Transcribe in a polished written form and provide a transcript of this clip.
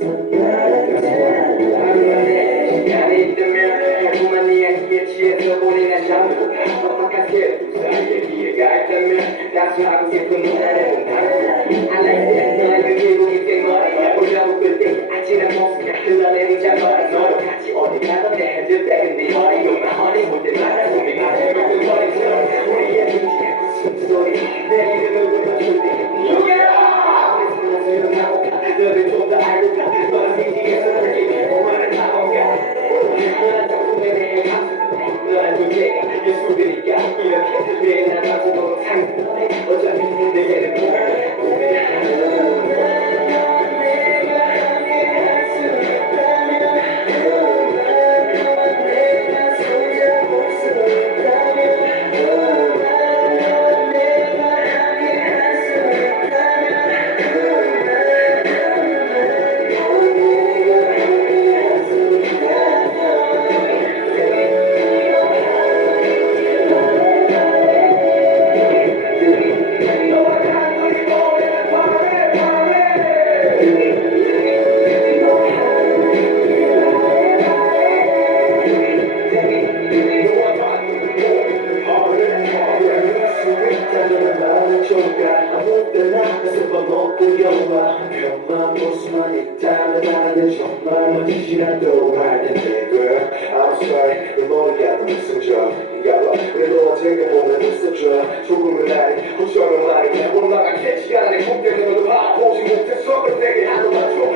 시간이 있다면 자꾸만 이야기에 취해서 보내는 잠도 빡빡하게 사이에 기회가 있다면 다수하고 싶은 노래는 다르고 I like that 너의 그 기분이 때문에 보자고 그때 아찔한 목소리가 흘러내린 자말 너도 같이 어디 가던데 핸들 빼는 네 허리 You're my honey 볼 때마다 숨이 막혀 녹은 머리처럼 우리의 눈치에 숨소리 내 이름을 불러줄 때 너를 좀 더 알고 가 너는 위기에서 느끼는 고마를 타던가 너란 작품에 대해 감수해 너란 존재가 예술이니까 이렇게 내난 방송으로 상승해 어차피 내게는 아무 때나 가슴만 먹고 영화 편만 볼 수만 있다면 나는 정말 멋진 시간도 할 텐데 girl I'm sorry 내 머리가 너무 숨져인가 봐 그래도 언젠가 보면 웃어줘 조금은 날이 어쩌면 말이 올라가겠지 않아 내 꿈 때문에 너도 바라보지 못했어 그때게 하루 맞춰